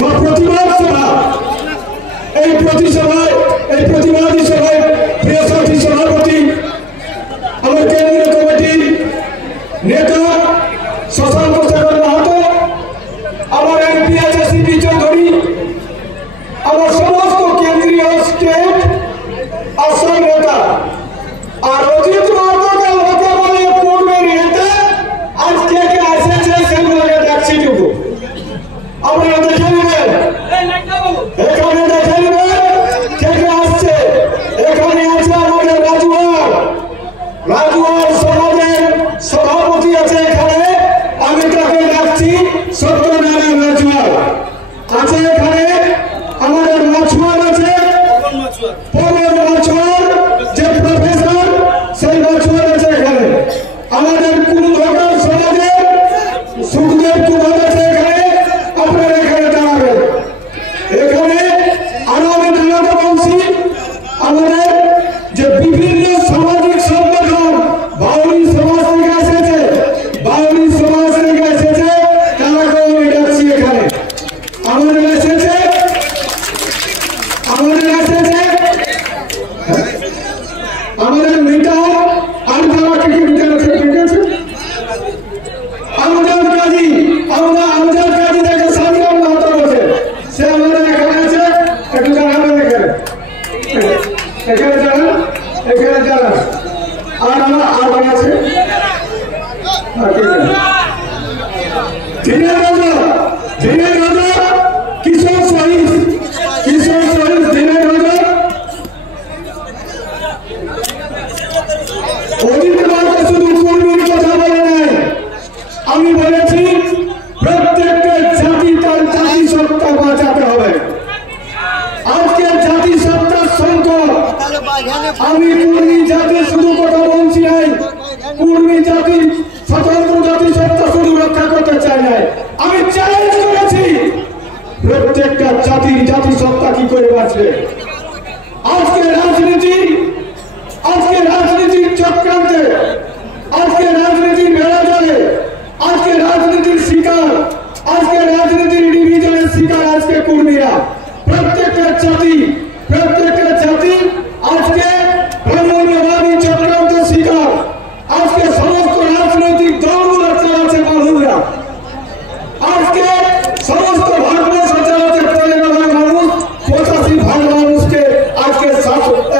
বা প্রতিবাদ সভা, এই প্রতিবাদী সভায় প্রিয় সাথী সভাপতি আমার কেন্দ্রীয় কমিটির নেতা শশাঙ্ক শেখর মাহাতো, আমার এমপি আছে সিপি চৌধুরী, আমার সমস্ত কেন্দ্রীয় স্টেট আসাম নেতা, আর অজিত মাহাতোকে লোকে বলে পূর্বের নেতা, আজ কে কে এসেছে সেগুলোকে দেখছি টুকু আপনারা দেখে নেবেন, এখানে দেখে নেবেন কে কে আসছে। এখানে আছে আমাদের রাজুয়ার সমাজের সভাপতি আছে, এখানে আমি তাকে ডাকছি সত্যনারায়ণ রাজুয়ার আছে, এখানে আমাদের মাছুয়ার আছে পবন মাছুয়ার যে প্রফেসর সেই মাছুয়ার আছে, এখানে আমাদের কুলঘাটার সমাজের সুখদেব কুমার আছে, এখানে আপনারা এখানে দাঁড়াবেন। এখানে আরো আমি দাঁড়াতে বলছি আমাদের যে বিভিন্ন সামাজিক সংগঠন বাউরি সমাজ থেকে এসেছে, তারাকে আমি ডাকছি এখানে। আমাদের এসেছে আমাদের নেতা আর তারা কি আছে আমজাদ কাজী দেখে সামিয়ান মাহাতো বলছে, সে আমাদের এখানে আছে, একটু জানাবেন এখানে যারা আর আমার আর আছে দিনের রাজা কিশোর শহীদ দিনের রাজা অজিত মাহাতো শুধু কর্মীর কথা বলে নাই, আমি বলেছি প্রত্যেকটা জাতি তার জাতিসত্তা বাঁচাতে হবে। আজকে জাতিসত্তার সংকট, আমি কুর্মী জাতির শুধু কথা বলছি নাই, কুর্মী জাতির স্বতন্ত্র জাতিসত্তা শুধু রক্ষা করতে চাই নাই, আমি চ্যালেঞ্জ করেছি প্রত্যেকটা জাতির জাতিসত্তা কি করে বাঁচবে। আজকে রাজনীতির চক্রান্তে, আজকে রাজনীতির বেড়া জলে, আজকে রাজনীতির শিকার, আজকে রাজনীতির ডিভিশনের শিকার আজকে কর্মীরা। প্রত্যেকটা জাতি আজকে ব্রাহ্মণ্যবাদী চক্রান্ত শিকার, আজকে সমস্ত রাজনৈতিক দলগুলো চালাচ্ছে বাহুরা, আজকে সমস্ত ভারতবর্ষ চালাচ্ছে 15 ভাগ মানুষ, 85 ভাগ মানুষকে আজকে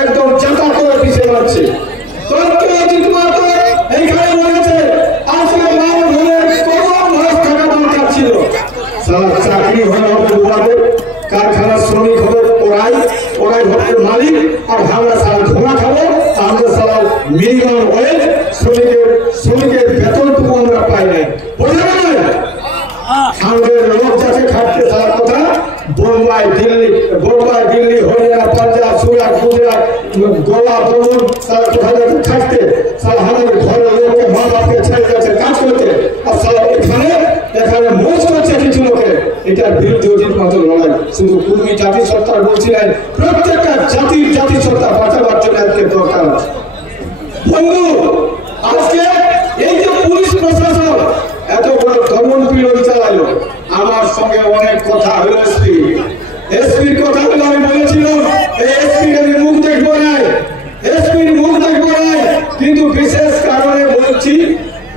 একদম জাতা করে পিছিয়ে যাচ্ছে। অজিত মাহাতো এইখানে বলেছে আজকে মানুষ হলে কম বয়স থাকা দরকার ছিল, চাকরি হলে হবে ওদের, কারখানার শ্রমিক হবে ওরাই হবে মালিক, আর আমরা সারা ধোঁয়া খাবো, আমরা সারা মিনিমাম ওয়েজ শ্রমিকের বেতনটুকু আমরা পাই নাই। বোঝা গেল আমাদের লোক যাচ্ছে খাটতে সারা কথা বোম্বাই দিল্লি হরিয়ানা পাঞ্জাব সুরাট গুজরাট গোয়া বলুন সারা কোথাও যাচ্ছে খাটতে, সারা আমাদের ঘরের লোককে মা বাপকে ছেড়ে যাচ্ছে কাজ করতে, আর সারা এখানে মোজ করছে কিছু লোকে। এটার বিরুদ্ধে অজিত মাহাতোর লড়াই শুধু কুর্মী জাতিসত্তা বলছি নাই, প্রত্যেকটা জাতির জাতিসত্তা বাঁচাবার জন্য আজকে দরকার আছে। বন্ধু আজকে এই যে পুলিশ প্রশাসন এত বড় দমন পীড়ন চালালো, আমার সঙ্গে অনেক কথা হলো, এসপির কথা হলো, আমি বলেছিলাম এই এসপির আমি মুখ দেখবো নাই, কিন্তু বিশেষ কারণে বলছি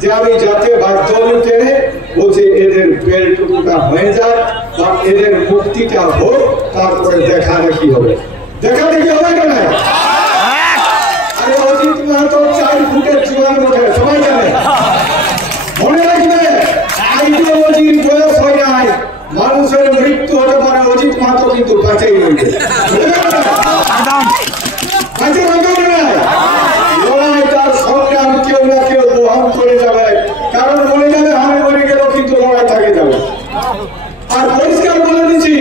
যে আমি যাতে বাধ্য টেনে বলছি এদের বেলটুকুটা হয়ে যায় বা এদের মুক্তিটা হোক, তারপরে দেখাদেখি হবে কেন। আরে অজিত মাহাতো 4 ফুটের জীবন ওঠে, সবাই জানে, মনে রাখবে আইডিওলজির বয়স হয় নাই, মানুষের মৃত্যু হতে পারে, অজিত মাহাতো কিন্তু বেঁচেই রইবে, লড়াই তার সংগ্রাম কেউ না কেউ বহন করে যাবে, কারণ মরে যাবে, আমি মরে গেলেও কিন্তু লড়াই থাকে যাবে। আর পরিষ্কার বলে দিচ্ছি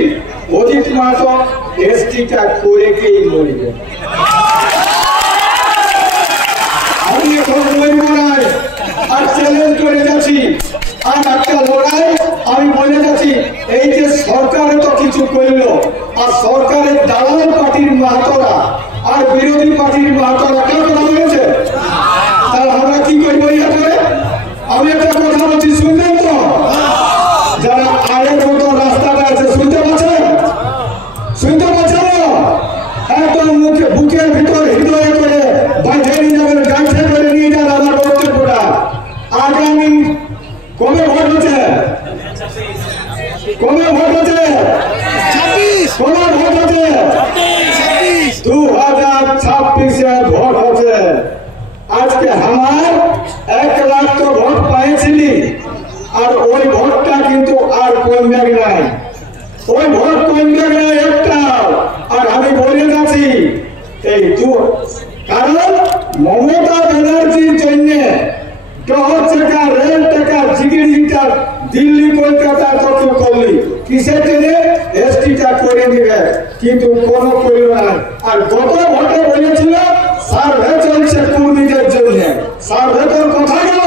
অজিত মাহাতো এসটিটা করে কেই মরবে, আমি এখন মরবো নাই, আর চ্যালেঞ্জ করে যাচ্ছি। আর একটা লড়াই আমি বলে যাচ্ছি, এই যে সরকারে তো কিছু করলো, আর সরকারের দালাল পার্টির মাহাতোরা আর বিরোধী পার্টির মাহাতোরা কেউ কথা বলেছে, তাহলে আমরা কি করবো? আমি একটা কথা বলছি, শুনলেন তো, যারা আয়ের মতো রাস্তাটা আছে শুনতে পাচ্ছি কবে ভোট আছে? কবে ভোট আছে? 2026 ভোট আছে। আজকে আমার 1 লাখ তো ভোট পাইছিলি, আর ওই ভোটটা কিন্তু আর কমবে নাই, ওই ভোট কমবে নাই একটা। আর আমি বলে যাচ্ছি এই কারণ মমতা ব্যানার্জির জন্য 10 টাকা রেল টাকা জিগিরিটা দিল্লি কলকাতা কত করলি, কিসের জন্য? এসটিটা করে দিবে, কিন্তু কোন করল না। আর গত ভোটে বলেছিল সার্ভে চলছে কর্মীদের জন্য, সার্ভে তোর কথা গেল,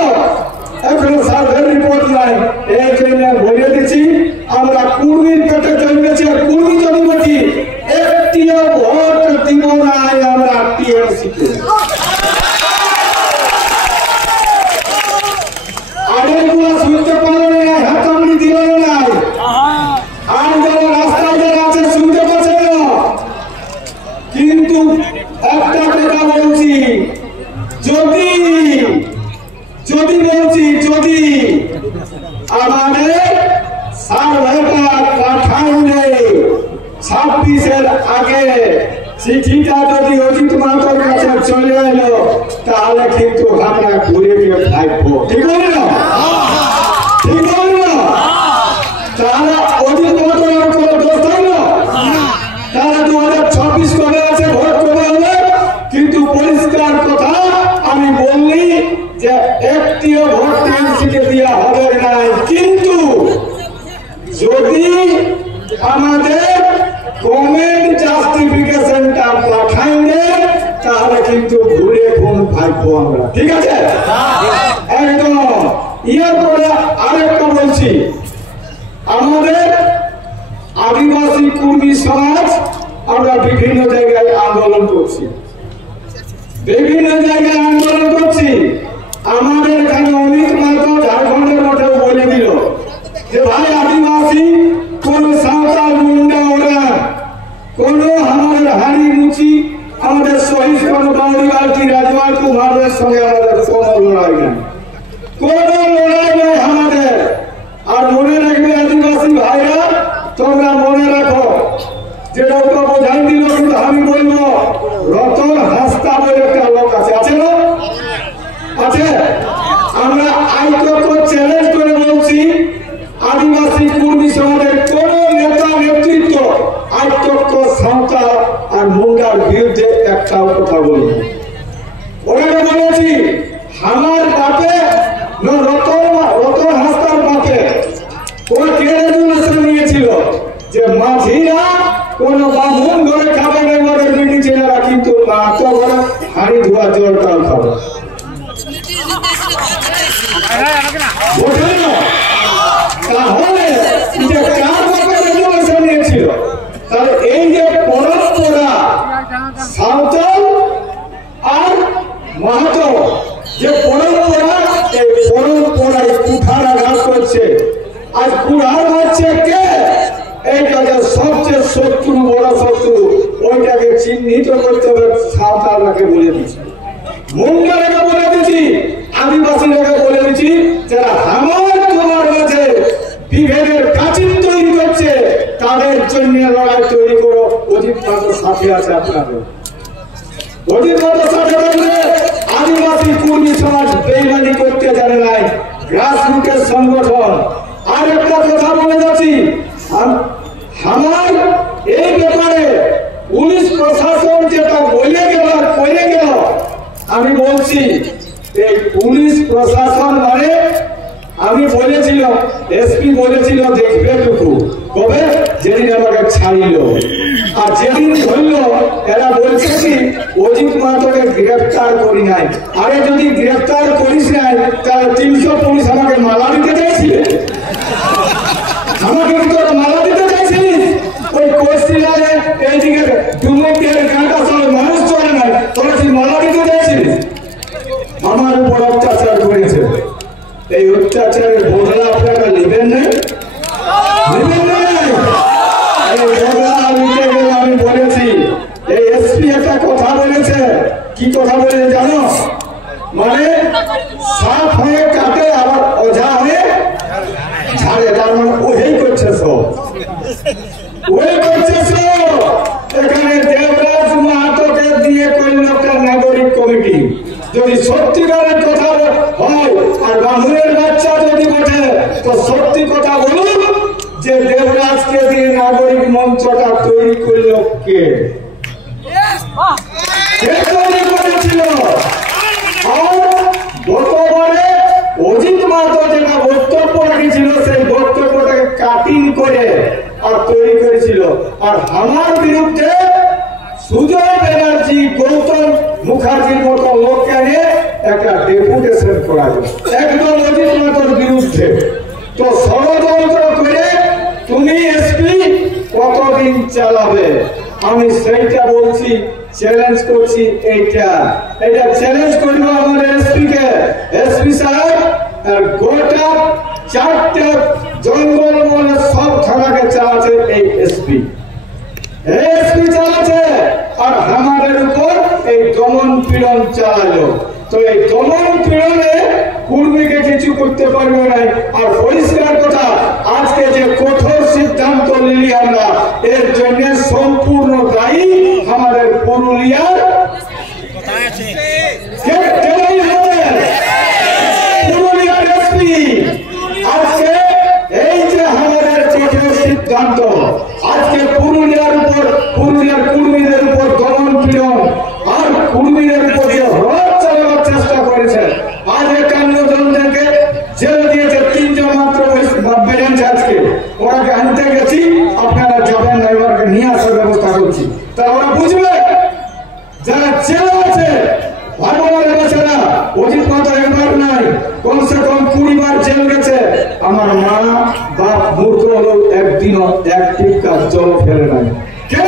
এখনো সার্ভের রিপোর্ট নাই। এই জন্য বলে দিচ্ছি আমরা কর্মীর পেটে জন্মেছি, আর কর্মী জন্মেছি, একটিও ভোট দিব না আমরা টিএমসি কে। আরেকগুলো শুনতে পারো না, হাতামনি দিল না, আর যারা রাস্তায় যারা আছে শুনতে পাচ্ছে না। কিন্তু একটা কথা বলছি, যদি বলছি আমাদের সার্ভেটা পাঠাইলে 26-এর আগে চিঠিটা যদি অজিত মাহাতোর কাছে চলে এলো, তাহলে কিন্তু আমরা ঘুরে গিয়ে থাকবো। ঠিক বলি না? ঠিক বলি না? তাহলে অজিত মাহাতোর কোনো দোষ হয় না। তাহলে 2026 কবে আছে, ভোট কবে হবে? কিন্তু পরিষ্কার কথা আমি বললি যে একটিও ভোট টিএমসিকে দেওয়া হবে না। কিন্তু যদি আমাদের কমেন্ট জাস্টিফিকেশনটা পাঠাইলে, তাহলে কিন্তু ঘুরে ঘুম থাকবো আমরা। ঠিক আছে? একদম। এরপরে আরেকটা বলছি, আমাদের আদিবাসী কর্মী সমাজ আমরা বিভিন্ন জায়গায় আন্দোলন করছি, আমাদের এখানে অমিত মাহাতো ঝাড়খণ্ডের মধ্যেও বলে দিল যে ভাই আদিবাসী কোন সাঁওতাল মুন্ডা ওরা কোন আমাদের হাড়ি মুচি আমাদের শহীদ কোন বাউরি বালতি রাজওয়াল কুমারের সঙ্গে আমাদের কোনো লড়াই নেই, কোনো লড়াই নেই আমাদের। আর মনে রাখবে আদিবাসী ভাইরা, তোমরা মনে রাখো, যেটা ওটা বোঝাই দিল, কিন্তু আমি বলবো রতন হাসতা বলে একটা লোক আছে, আছে না? আছে। আমরা আইককে চ্যালেঞ্জ করে বলছি, আদিবাসী কর্মী সমাজের কোন নেতা নেতৃত্ব আইকক সাঁওতাল আর মুন্ডার বিরুদ্ধে একটাও কথা বলি। ওনাকে বলেছি আমার বাপে রতন হাসতার বাপে ওরা কে রেজুলেশন নিয়েছিল যে মাঝিরা কোন বামুন ঘরে খাবে না, ওদের মিটিং ছেলেরা কিন্তু মাথা ঘরে হাড়ি ধোয়া জলটাও খাবে। তাহলে কার বাপে রেজুলেশন নিয়েছিল? তাহলে এই যে পরম্পরা সাঁওতাল আর মাহাতো যে পরম্পরা, এই পরম্পরায় কুঠারাঘাত করছে। আজ কুঠার মারছে কে? এইটা যে সবচেয়ে শত্রু, বড় শত্রু, ওইটাকে চিহ্নিত করতে হবে। সাঁওতালরাকে বলে দিচ্ছি, মুন্ডারাকে বলে দিচ্ছি, আদিবাসীরাকে বলে দিচ্ছি, যারা আমার তোমার মাঝে বিভেদের প্রাচীর তৈরি করছে, তাদের জন্য লড়াই তৈরি করো। অজিত মাহাতোর সাথে আছে আপনাদের, অজিত মাহাতোর সাথে থাকলে আদিবাসী কর্মী সমাজ বেইমানি করতে জানে নাই, গ্রাসরুটের সংগঠন। আর একটা কথা বলে যাচ্ছি, আমার এই ব্যাপারে পুলিশ প্রশাসন যেটা বলে গেল করে গেল, আমি বলছি এই পুলিশ প্রশাসন মানে আমি বলেছিলাম, এসপি বলেছিল দেখবে টুকু কবে, যেদিন আমাকে ছাড়িল। আর যেদিন ধরল, এরা বলছে কি অজিত মাহাতোকে গ্রেফতার করি নাই। আরে যদি গ্রেফতার করিস নাই, তাহলে 300 পুলিশ আমাকে মালা দিতে চাইছিলে, আমাকে কি তোর মালা দিতে চাইছিলিস? ওই কোস্টিলারে এইদিকে ডুমুকের গাঁটা সব মানুষ চলে নাই, তোরা কি মালা দিতে চাইছিলিস? আমার উপর অত্যাচার করেছে, এই অত্যাচারের বদলা আপনারা নেবেন না? আমি বলেছি, এই এসপি একটা কথা বলেছে, কি কথা বলেছে জানো? মানে সাপ হয়ে কাটে, আবার ওঝা হয়ে ঝাড়ে, তার মানে ওই করছে সব। ওই করছে এখানে দেবরাজ মাহাতোকে দিয়ে করল একটা নাগরিক কমিটি। যদি সত্যিকারের কথা হয় আর বাহুরের বাচ্চা যদি বটে তো সত্যি কথা বলুন যে দেবরাজকে দিয়ে নাগরিক মঞ্চটা তৈরি করল কে? তৈরি করেছিল। আর গতবারে অজিত মাহাতো যেটা বক্তব্য রাখেছিল সেই বক্তব্যটাকে কাটিং করে আর তৈরি করেছিল। আর আমার বিরুদ্ধে সুজয় ব্যানার্জি, গৌতম মুখার্জির মতো লোককে নিয়ে একটা ডেপুটেশন করা যায় একদম অজিত মাহাতোর বিরুদ্ধে। তো ষড়যন্ত্র করে তুমি এসপি কতদিন চালাবে? আমি সেইটা বলছি, চ্যালেঞ্জ করছি। এটা চ্যালেঞ্জ করবো আমাদের এসপি কে। এসপি সাহেব গোটা 4টে জঙ্গল মহলে সব থানাকে চালাচ্ছে এই এসপি চালাচ্ছে। আর আমাদের উপর এই দমন পীড়ন চালালো। তো এই দমন পীড়নে কুর্মীকে কিছু করতে পারবে না। আর পরিষ্কার কথা, আজকে যে কঠোর সিদ্ধান্ত নিলি আমরা, এর জন্য সম্পূর্ণ দায়ী আমাদের পুরুলিয়ার পুরুলিয়ার এসপি। আজকে এই যে আমাদের কঠোর সিদ্ধান্ত, আজকে পুরুলিয়ার কুর্মীদের উপর দমন পীড়ন আর কুর্মীদের উপর যে হরণ চালাবার চেষ্টা করেছে। আজ 51 জনকে জেল দিয়েছে, 3 জন মাত্র বেরিয়েছে। আজকে ওরাকে আনতে গেছি, আপনারা যাবেন না, ওরাকে নিয়ে আসার ব্যবস্থা করছি। তা ওরা বুঝবে যারা জেলে আছে ভাগবানের বেচারা অজিত মাহাতো একবার নাই, কমসে কম 20 বার জেল গেছে। আমার মা বাপ মূর্খ হলো একদিনও এক টিপকা জল ফেলে নাই। কেন?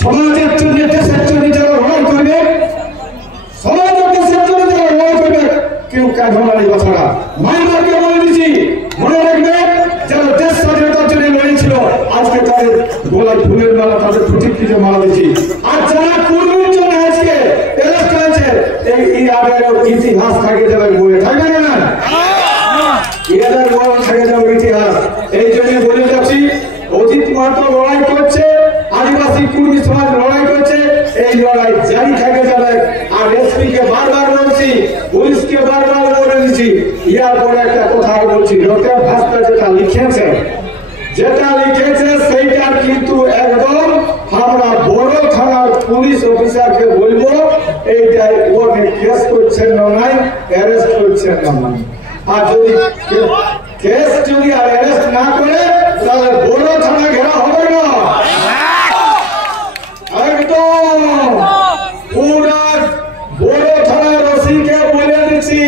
সমাজের জন্য, দেশের জন্য যারা লড়াই করবে, সমাজের দেশের জন্য যারা লড়াই করবে, কেউ কাঁধমারি বাছাড়া। মাইমারকে বলে দিচ্ছি, মনে রাখবে যারা দেশ স্বাধীনতার জন্য লড়েছিল, আজকে তাদের গোলায় ফুলের মালা, তাদের প্রতিকৃতির মালা দিচ্ছি। আর যারা কর্মীর জন্য আজকে অ্যারেস্ট হয়েছে, এই ইতিহাস থাকে যাবে, বলে থাকবে না, এদের বলে থাকে যাবে ইতিহাস। এই জন্য বলে যাচ্ছি, অজিত মাহাতো লড়াই করছে, আদিবাসী কুর্মী সমাজ লড়াই করছে, এই লড়াই জারি থাকে যাবে। আর এসপি কে বারবার বলছি, পুলিশকে বারবার বলে দিচ্ছি। ইয়ার পরে একটা কথা বলছি, লোকের ভাষা যেটা লিখেছে সেইটা কিন্তু একদম আমরা বড় থানার পুলিশ অফিসারকে বলবো, এইটাই ওকে কেস করছেন না, নাই অ্যারেস্ট করছেন না। আর যদি কেস যদি আর অ্যারেস্ট না করে, তাহলে বড় থানা ঘেরা হবে না। একদম পুরা বড় থানার ওসিকে বলে দিচ্ছি,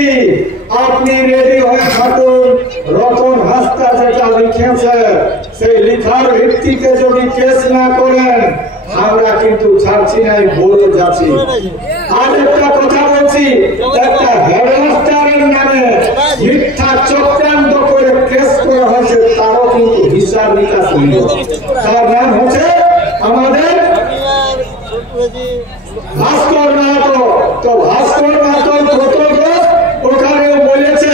আপনি রেডি হয়ে থাকুন। রতন হাসতা যেটা লিখেছে, সেই লিখার ভিত্তিতে যদি কেস না করেন, আমরা কিন্তু ছাড়ছি নাই, বলে যাচ্ছি। আর একটা কথা বলছি, একটা হেডমাস্টারের নামে মিথ্যা চক্রান্ত করে কেস করা হয়েছে, তারও কিন্তু হিসাব নিকাশ হইল। তার নাম হচ্ছে আমাদের ভাস্কর মাহাতো। তো ভাস্কর মাহাতো ওখানেও বলেছে,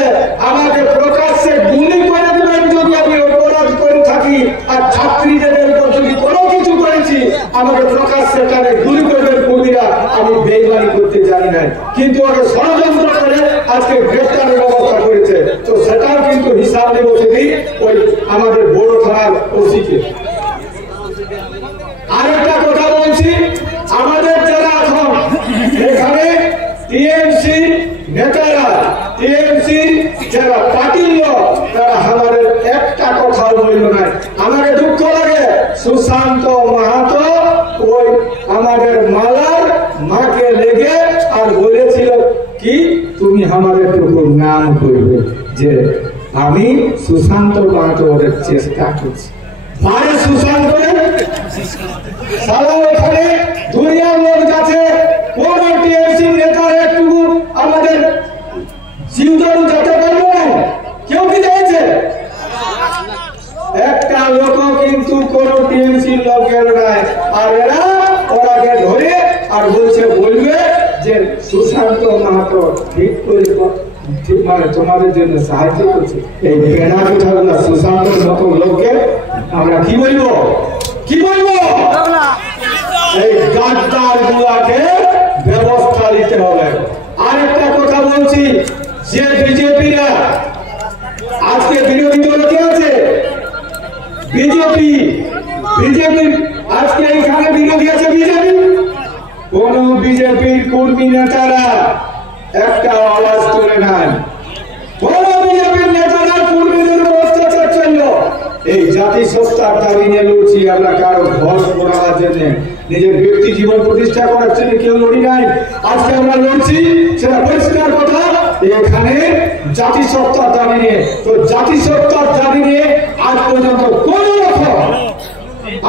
আমাকে প্রকাশ্যে গুলি করে দেবেন যদি আমি অপরাধ করে থাকি, আর ছাত্রীদের উপর যদি কোনো কিছু করেছি, আমাকে প্রকাশ্যে তারে গুলি করবেন কুর্মীরা, আমি বেইমানি করতে জানি না। কিন্তু ওকে ষড়যন্ত্র করে আজকে গ্রেফতারের ব্যবস্থা করেছে। তো সেটাও কিন্তু হিসাব নেব সেদিন ওই আমাদের বড় থানার ওসিকে। আরেকটা কথা বলছি, আমাদের যারা এখন এখানে টিএমসি নেতারা, টিএমসি যারা পার্টির লোক, তারা আমাদের একটা কথা বলল না। আমাকে দুঃখ লাগে, সুশান্ত মাহাতো ওই আমাদের মালার মাকে লেগে আর বলেছিল কি, তুমি আমাদের টুকু নাম করবে যে আমি সুশান্ত মাহাতো ওদের চেষ্টা করছি। ভাই সুশান্ত সারা ওখানে দুনিয়ার লোক কাছে কোন টিএমসি নেতার একটু আমাদের জিউদারু যেতে পারবো না, কেউ কি চাইছে? একটা লোক কিন্তু কোন টিএমসি লোকের নাই। আর এরা ওরাকে ধরে আর বলবে যে সুশান্ত মাহাতো ঠিক করে মানে তোমাদের জন্য সাহায্য করছে। এই বেনা পিঠাগুলা সুশান্তের মতো লোককে আমরা কি বলবো এই গাদ্দার গুলাকে ব্যবস্থা নিতে হবে। আরেকটা কথা বলছি, যে বিজেপিরা আজকে বিরোধী দলে কে আছে? বিজেপি আজকে এখানে বিরোধী আছে বিজেপি। কোন বিজেপির কর্মী নেতারা একটা আওয়াজ তুলে নেন। কোন বিজেপির নেতারা কর্মীদের উপর অত্যাচার চললো। এই জাতিসত্তার দাবি নিয়ে লড়ছি আমরা, কারো ঘর পড়াবার জন্য, নিজের ব্যক্তি জীবন প্রতিষ্ঠা করার জন্য কেউ লড়ি নাই। আজকে আমরা লড়ছি, সেটা পরিষ্কার কথা, এখানে জাতিসত্তার দাবি নিয়ে। তো জাতিসত্তার দাবি নিয়ে আজ পর্যন্ত কোন রকম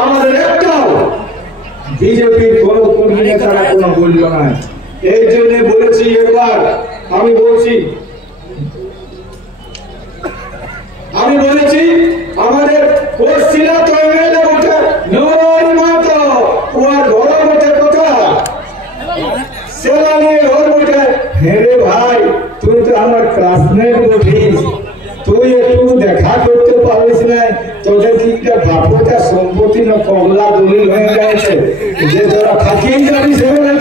আমাদের একটাও বিজেপির কোন কর্মী নেতারা কোনো মূল্য নাই। এই জন্য বলেছি, এবার আমি বলেছি আমাদের কোর্সিলা তো এমএলএ বটে নৌরি মাতো, ওর ঘর বটে কথা সেলা নিয়ে ঘর বটে। হেরে ভাই, তুই তো আমার ক্লাসমেট বটিস, তুই একটু দেখা করতে পারিস না? তোদের কি বাপটা সম্পত্তি না কমলা দলিল হয়ে গেছে যে তোরা থাকিয়ে যাবি সেখানে?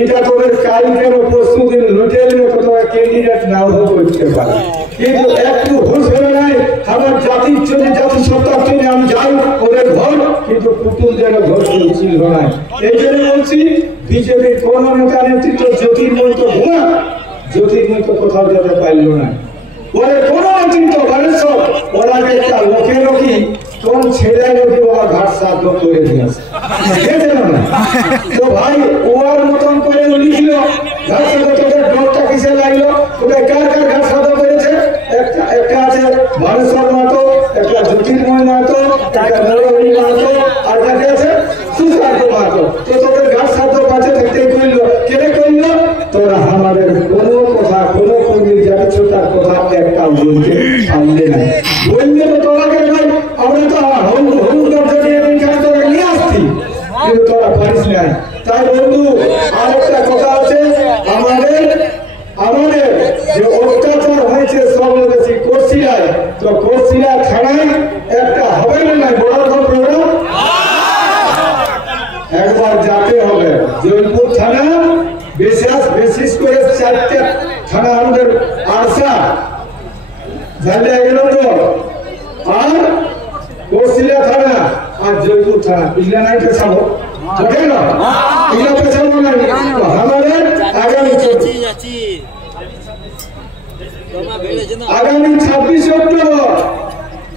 এটা তোদের কালকের প্রস্তুতির লোটের কোথাও ক্যান্ডিডেট নাও করতে পারে, কিন্তু একটু হুঁশ হয়ে নাই। আমার জাতির জন্য, জাতিসত্তার জন্য আমি যাই ওদের ঘর, কিন্তু পুতুলদের ঘর ছিল না। এই জন্য বলছি, বিজেপির কোন নেতা নেতৃত্ব জ্যোতির্ময় তো ঘুমা, জ্যোতির্ময় তো কোথাও যেতে পারল না। ওদের কোন নেতৃত্ব বালেশ্বর, ওরা একটা লোকে লোকি কোন ছেলে লোকি বাবা ঘাট সাধ্য করে দিয়েছে। তো ভাই ওর মতন করে লিখলো ঘাট সাধ্য, তোদের ডোরটা কিসে লাগলো? ওদের কার কার ঘাট সাধ্য করেছে? একটা আছে বালেশ্বর মাহাতো, একটা জ্যোতির্ময় মাহাতো, একটা নরহরি মাহাতো, আর কাকে আছে সুশান্ত মাহাতো। তো তোদের ঘাট সাধ্য পাচ্ছে থাকতে করলো, কেন করলো? তোরা আমাদের কোনো কথা, কোনো কর্মীর জাতিসত্তার কথা একটা বলতে পারলে না। বললে তো তোরাকে ভাই আমরা তো হলুদ দরজা এখানে তোরা নিয়ে আসছি, কিন্তু তোরা পারিস নাই। তাই বন্ধু, আরেকটা কথা আছে, আমাদের যে অত্যাচার হয়েছে সব বেশি কোর্সিলায়, তো কোর্সিলা থানায় একটা হবে না বড় প্রোগ্রাম, একবার যেতে হবে। জয়পুর থানা বিশেষ করে 4টে থানা আমাদের আরসা, ঝান্ডা 1 নম্বর, আর কোর্সিলা থানা, আর জয়পুর থানা। পিছলা নাই পেছাবো, বুঝে না? পিছলা পেছাবো না। আমাদের আগামী 26 অক্টোবর,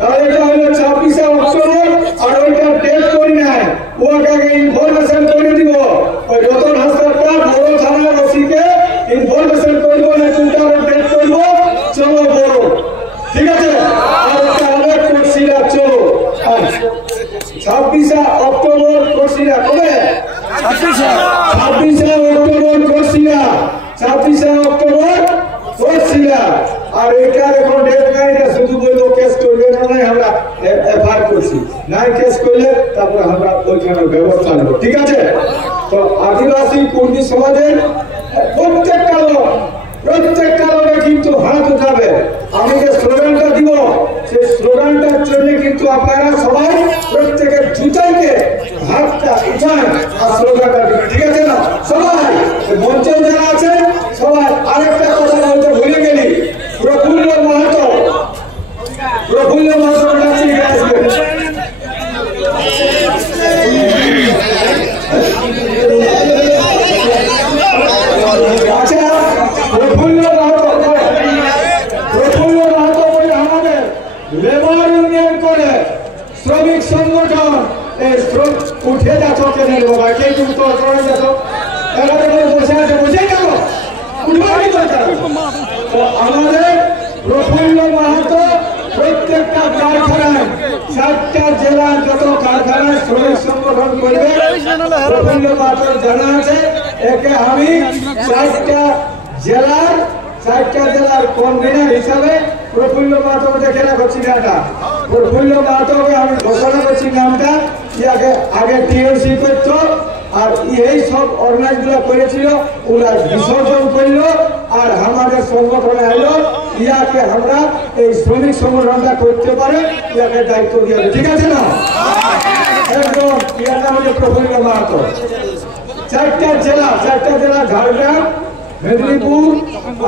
আর এটা হলো 26 অক্টোবর, আর ওইটা ডেট করি নাই, ওকে ইনফরমেশন করে দিব। ওই রতন হাসপাতালটা বড় থানার ওসিকে ইনফরমেশন করবো, না চিন্তার ডেট করবো, চলো বড়, ঠিক আছে? আর ওটা হবে কোর্সিলা, চলো 26 অক্টোবর কোর্সিলা। কবে? 26 অক্টোবর কোর্সিলা, 26 অক্টোবর কোর্সিলা। আর এটার এখন ডেট নাই, শুধু বলবো কেস করবে না, আমরা এফআইআর করছি, নাই কেস করলে তারপরে আমরা ওইখানে ব্যবস্থা নেব, ঠিক আছে? তো আদিবাসী কর্মী সমাজের প্রত্যেকটা লোকে কিন্তু হাত উঠাবে। আমি যে স্লোগানটা দিব, সেই স্লোগানটার জন্য কিন্তু আপনারা সবাই প্রত্যেকের জুতাইকে হাতটা উঠান আর স্লোগানটা দিবেন, ঠিক আছে না? সবাই মঞ্চে যারা আছে সবাই। আরেকটা কথা বলতে ভুলে গেলি, প্রফুল্ল মাহাতো ডাকছি, আসবে। আচ্ছা, প্রফুল্ল মাহাতো বলে আমাদের লেবার ইউনিয়ন করে শ্রমিক সংগঠন উঠে যাচ্ছ কেন বাবা? কে তুমি তো চড়ে যাচ্ছ, এরা বসে আছে, বসেই গেল উঠবারই দরকার। তো আমাদের প্রফুল্ল মাহাতো প্রত্যেকটা কারখানায়, 7টা জেলার যত কারখানায় শ্রমিক সংগঠন করবে, প্রফুল্ল মাহাতোর জানা আছে। একে আমি 4টা জেলার কনভেনার হিসাবে প্রফুল্ল মাহাতো দেখে রাখছি নামটা। প্রফুল্ল মাহাতোকে আমি ঘোষণা করছি নামটা, আগে টিএলসি করতো, আর এই সব অর্গানাইজ গুলা করেছিল, ওরা বিসর্জন করলো, আর আমাদের সংগঠনে এলো ইয়াকে আমরা এই শ্রমিক সংগঠনটা করতে পারে ইয়াকে দায়িত্ব দিয়ে দেবে, ঠিক আছে না? একদম ইয়ার নাম হচ্ছে প্রফুল্ল মাহাতো। চারটা জেলা ঝাড়গ্রাম, মেদিনীপুর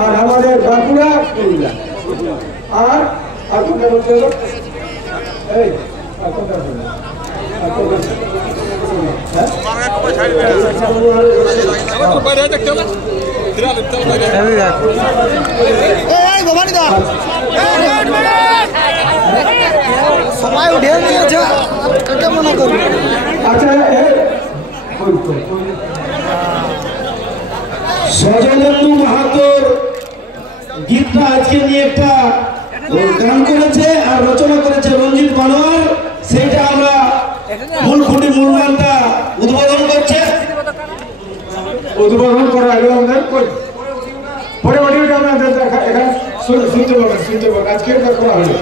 আর আমাদের বাঁকুড়া, পুরুলিয়া। আর কোনটা বলতে হলো? এই আর কোনটা বলবো? সবাই উঠে নিয়েছে, মনে করবো। আচ্ছা, সজলেন্দু মাহাতোর গীতটা আজকে নিয়ে একটা গান করেছে আর রচনা করেছে রঞ্জিত মানোয়ার, সেইটা আমরা মূল গানটা উদ্বোধন করছে। উদ্বোধন করার আগে আমাদের পরে অডিওটা আমাদের এখানে শুনতে পাবেন, আজকে করা হলো।